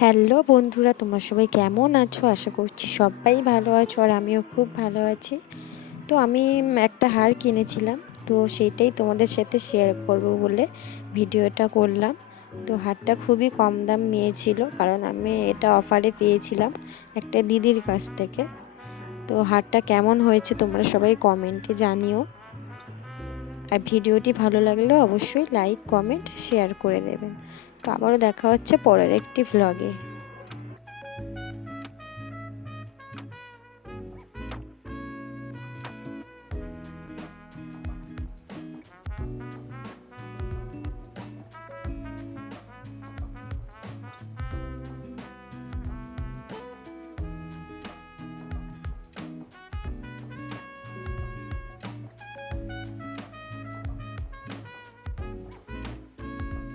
Hello বন্ধুরা, তোমরা সবাই কেমন আছো? আশা করছি সবাই ভালো আছো আর আমিও খুব ভালো আছি। তো আমি একটা হার কিনেছিলাম, তো সেটাই তোমাদের সাথে শেয়ার করব বলে ভিডিওটা করলাম। তো হারটা খুবই কম দাম নিয়েছিল, কারণ আমি এটা অফারে পেয়েছিলাম একটা দিদির কাছ থেকে। তো হারটা কেমন হয়েছে তোমরা সবাই কমেন্টে জানিও। আর ভিডিওটি ভালো লাগলে অবশ্যই লাইক, কমেন্ট, শেয়ার করে দেবেন। তো আবারও দেখা হচ্ছে পরের একটি ভ্লগে